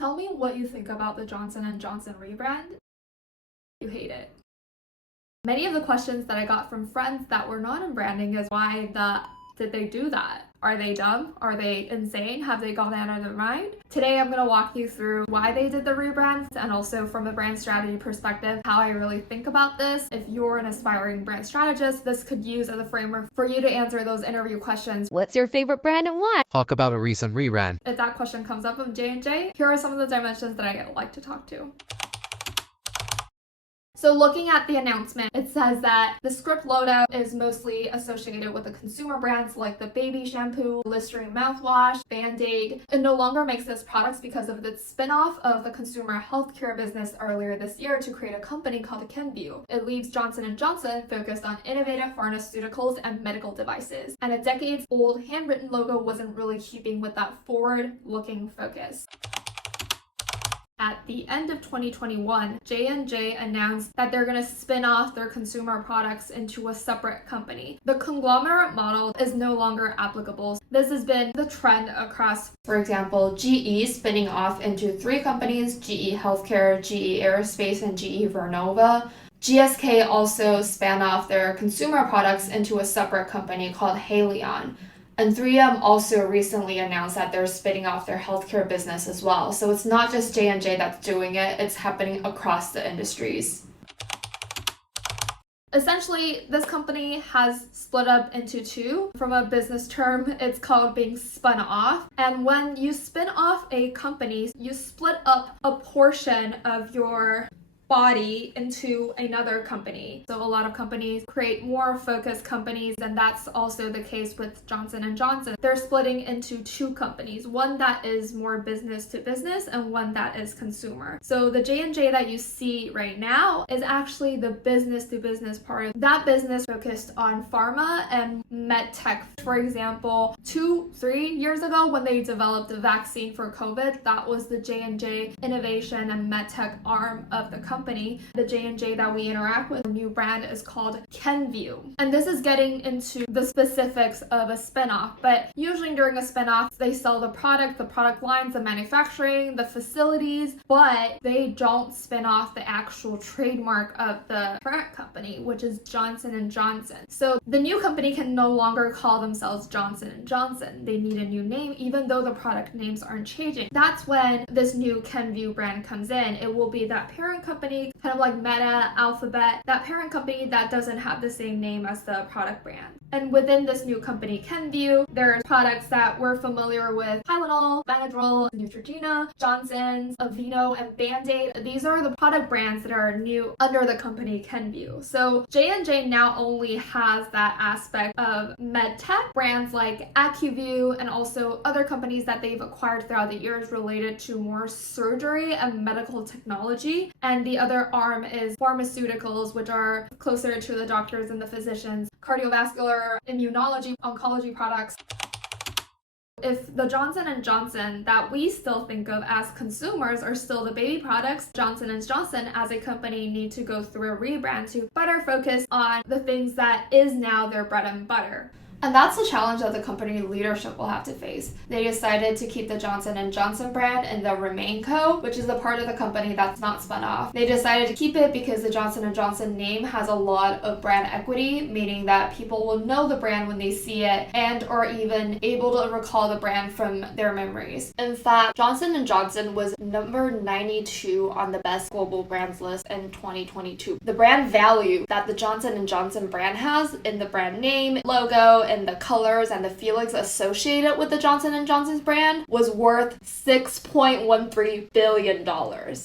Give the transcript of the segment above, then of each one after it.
Tell me what you think about the Johnson&Johnson rebrand. You hate it. Many of the questions that I got from friends that were not in branding is did they do that? Are they dumb? Are they insane? Have they gone out of their mind? Today I'm going to walk you through why they did the rebrand and also from a brand strategy perspective, how I really think about this. If you're an aspiring brand strategist, this could use as a framework for you to answer those interview questions. What's your favorite brand and why? Talk about a recent rebrand. If that question comes up of J&J, here are some of the dimensions that I like to talk to. So looking at the announcement, it says that the script loadout is mostly associated with the consumer brands like the baby shampoo, Listerine mouthwash, Band-Aid. It no longer makes those products because of its spin-off of the consumer healthcare business earlier this year to create a company called 𝐻𝐭𝐬𝐬. It leaves Johnson&Johnson focused on innovative pharmaceuticals and medical devices. And a decades-old handwritten logo wasn't really keeping with that forward-looking focus. At the end of 2021, J&J announced that they're going to spin off their consumer products into a separate company. The conglomerate model is no longer applicable. This has been the trend across, for example, GE spinning off into 3 companies, GE Healthcare, GE Aerospace, and GE Vernova. GSK also spun off their consumer products into a separate company called Haleon. And 3M also recently announced that they're spinning off their healthcare business as well. So it's not just J&J that's doing it, it's happening across the industries. Essentially, this company has split up into 2. From a business term, it's called being spun off. And when you spin off a company, you split up a portion of your body into another company. So a lot of companies create more focused companies, and that's also the case with Johnson&Johnson. They're splitting into 2 companies, one that is more business to business and one that is consumer. So the J&J that you see right now is actually the business to business part. That business focused on pharma and med tech. For example, 2-3 years ago when they developed a vaccine for COVID, that was the J&J innovation and med tech arm of the company. The J&J that we interact with, the new brand is called 𝐻𝐭𝐬𝐬. And this is getting into the specifics of a spinoff, but usually during a spinoff, they sell the product lines, the manufacturing, the facilities, but they don't spin off the actual trademark of the current company, which is Johnson&Johnson. So the new company can no longer call themselves Johnson&Johnson. They need a new name, even though the product names aren't changing. That's when this new 𝐻𝐭𝐬𝐬 brand comes in. It will be that parent company, kind of like Meta, Alphabet, that parent company that doesn't have the same name as the product brand. And within this new company, 𝐻𝐭𝐬𝐬, there's products that we're familiar with: Tylenol, Benadryl, Neutrogena, Johnson's, Aveeno, and Band-Aid. These are the product brands that are new under the company 𝐻𝐭𝐬𝐬. So J&J now only has that aspect of med tech brands like 𝐢𝐧𝐬𝐿 and also other companies that they've acquired throughout the years related to more surgery and medical technology. And the other arm is pharmaceuticals, which are closer to the doctors and the physicians, cardiovascular, immunology, oncology products. If the Johnson&Johnson that we still think of as consumers are still the baby products, Johnson&Johnson as a company need to go through a rebrand to better focus on the things that is now their bread and butter. And that's the challenge that the company leadership will have to face. They decided to keep the Johnson&Johnson brand in the RemainCo, which is the part of the company that's not spun off. They decided to keep it because the Johnson&Johnson name has a lot of brand equity, meaning that people will know the brand when they see it and are even able to recall the brand from their memories. In fact, Johnson&Johnson was number 92 on the best global brands list in 2022. The brand value that the Johnson&Johnson brand has in the brand name, logo, and the colors and the feelings associated with the Johnson&Johnson's brand was worth $6.13 billion.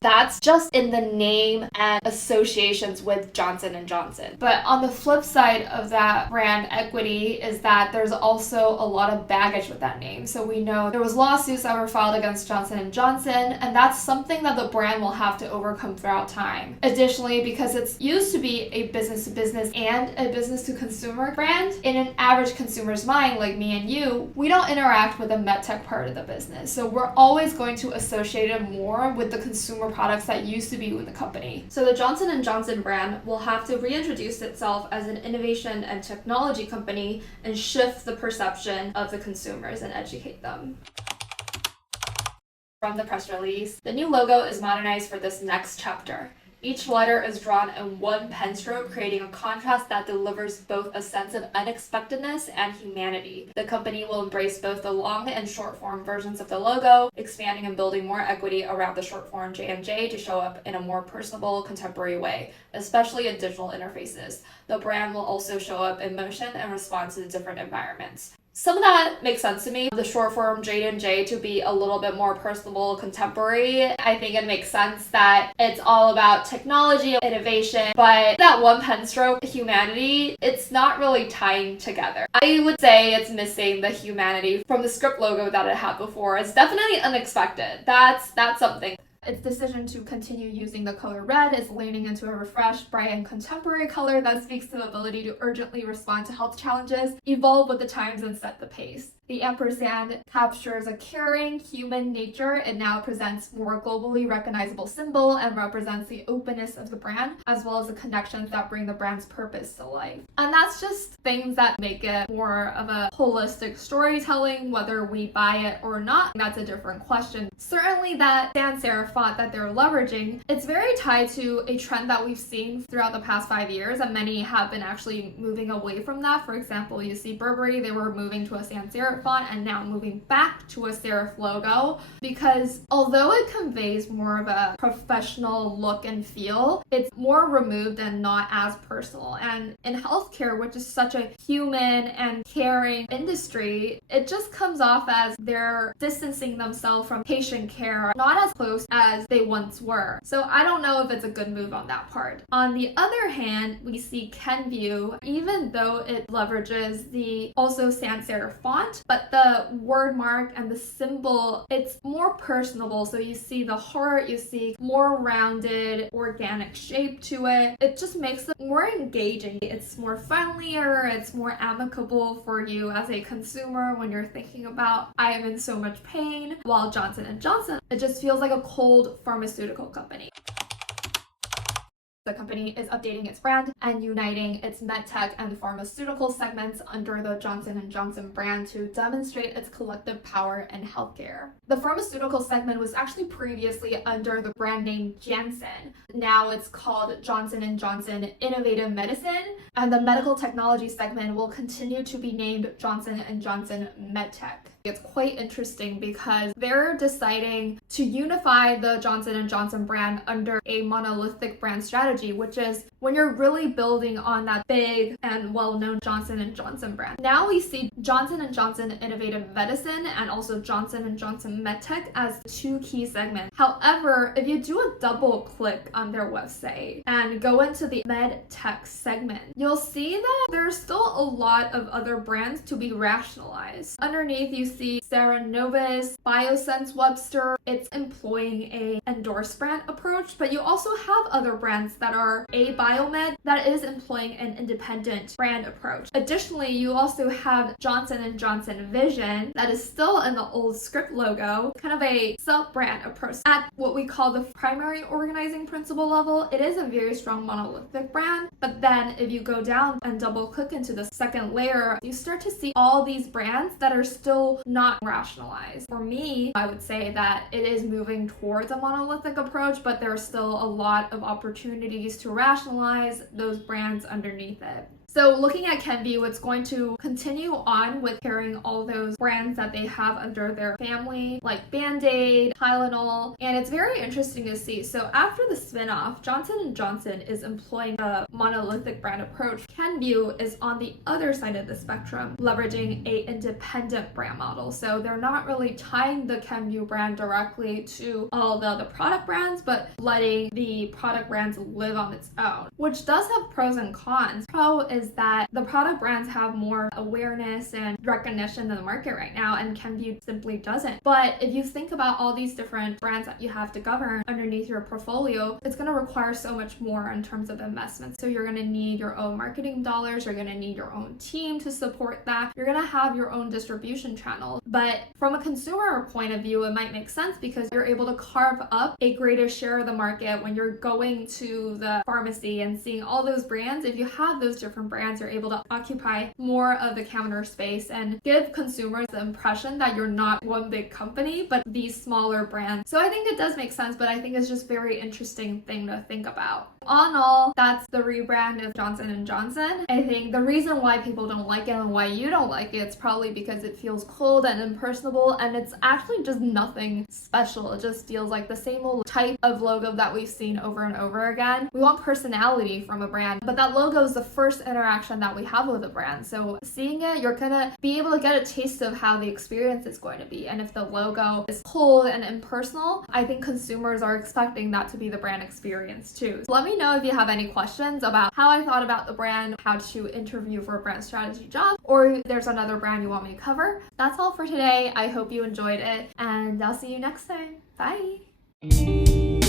That's just in the name and associations with Johnson&Johnson. But on the flip side of that brand equity is that there's also a lot of baggage with that name. So we know there was lawsuits that were filed against Johnson&Johnson, and that's something that the brand will have to overcome throughout time. Additionally, because it's used to be a business-to-business and a business-to-consumer brand, in an average consumer's mind, like me and you, we don't interact with the medtech part of the business. So we're always going to associate it more with the consumer products that used to be with the company. So the Johnson&Johnson brand will have to reintroduce itself as an innovation and technology company and shift the perception of the consumers and educate them. From the press release, the new logo is modernized for this next chapter. Each letter is drawn in one pen stroke, creating a contrast that delivers both a sense of unexpectedness and humanity. The company will embrace both the long and short form versions of the logo, expanding and building more equity around the short form J&J to show up in a more personable, contemporary way, especially in digital interfaces. The brand will also show up in motion and respond to the different environments. Some of that makes sense to me. The short form J&J to be a little bit more personable, contemporary. I think it makes sense that it's all about technology, innovation, but that one pen stroke, humanity, it's not really tying together. I would say it's missing the humanity from the script logo that it had before. It's definitely unexpected. That's something. Its decision to continue using the color red is leaning into a refreshed, bright, and contemporary color that speaks to the ability to urgently respond to health challenges, evolve with the times, and set the pace. The ampersand captures a caring human nature. It now presents more globally recognizable symbol and represents the openness of the brand, as well as the connections that bring the brand's purpose to life. And that's just things that make it more of a holistic storytelling. Whether we buy it or not, that's a different question. Certainly that sans serif font that they're leveraging, it's very tied to a trend that we've seen throughout the past 5 years, and many have been actually moving away from that. For example, you see Burberry, they were moving to a sans serif font and now moving back to a serif logo, because although it conveys more of a professional look and feel, it's more removed and not as personal. And in healthcare, which is such a human and caring industry, it just comes off as they're distancing themselves from patient care, not as close as they once were. So I don't know if it's a good move on that part. On the other hand, we see 𝐻𝐻𝐸, even though it leverages the also sans serif font, but the word mark and the symbol, it's more personable. So you see the heart, you see more rounded, organic shape to it. It just makes it more engaging. It's more friendlier, it's more amicable for you as a consumer when you're thinking about, I am in so much pain. While Johnson&Johnson, it just feels like a cold pharmaceutical company. The company is updating its brand and uniting its medtech and pharmaceutical segments under the Johnson&Johnson brand to demonstrate its collective power in healthcare. The pharmaceutical segment was actually previously under the brand name Janssen. Now it's called Johnson&Johnson Innovative Medicine, and the medical technology segment will continue to be named Johnson&Johnson MedTech. It's quite interesting because they're deciding to unify the Johnson&Johnson brand under a monolithic brand strategy, which is when you're really building on that big and well-known Johnson&Johnson brand. Now we see Johnson&Johnson Innovative Medicine and also Johnson&Johnson MedTech as two key segments. However, if you do a double click on their website and go into the MedTech segment, you'll see that there's still a lot of other brands to be rationalized. Underneath, you see Cerenovus, Biosense Webster. It's employing a endorsed brand approach, but you also have other brands that are a Biomed that is employing an independent brand approach. Additionally, you also have Johnson&Johnson Vision that is still in the old script logo, kind of a sub-brand approach. At what we call the primary organizing principle level, it is a very strong monolithic brand, but then if you go down and double click into the second layer, you start to see all these brands that are still not rationalized. For me, I would say that it is moving towards a monolithic approach, but there are still a lot of opportunities to rationalize those brands underneath it. So looking at 𝐻𝐻𝐸, it's going to continue on with carrying all those brands that they have under their family, like Band-Aid, Tylenol, and it's very interesting to see. So after the spin-off, Johnson&Johnson is employing a monolithic brand approach. 𝐻𝐻𝐸 is on the other side of the spectrum, leveraging a independent brand model. So they're not really tying the 𝐻𝐻𝐸 brand directly to all the other product brands, but letting the product brands live on its own, which does have pros and cons. Pro is that the product brands have more awareness and recognition in the market right now, and 𝐻𝐻𝐸 simply doesn't. But if you think about all these different brands that you have to govern underneath your portfolio, it's going to require so much more in terms of investments. So you're going to need your own marketing dollars, you're going to need your own team to support that, you're going to have your own distribution channels. But from a consumer point of view, it might make sense because you're able to carve up a greater share of the market when you're going to the pharmacy and seeing all those brands. If you have those different brands, you're able to occupy more of the counter space and give consumers the impression that you're not one big company, but these smaller brands. So I think it does make sense, but I think it's just very interesting thing to think about. All in all, that's the rebrand of Johnson & Johnson. I think the reason why people don't like it and why you don't like it, it's probably because it feels cold and impersonable, and it's actually just nothing special. It just feels like the same old type of logo that we've seen over and over again. We want personality from a brand, but that logo is the first interaction that we have with a brand. So seeing it, you're gonna be able to get a taste of how the experience is going to be. And if the logo is cold and impersonal, I think consumers are expecting that to be the brand experience too. So let me know if you have any questions about how I thought about the brand, how to interview for a brand strategy job, or if there's another brand you want me to cover. That's all for today. I hope you enjoyed it, and I'll see you next time. Bye!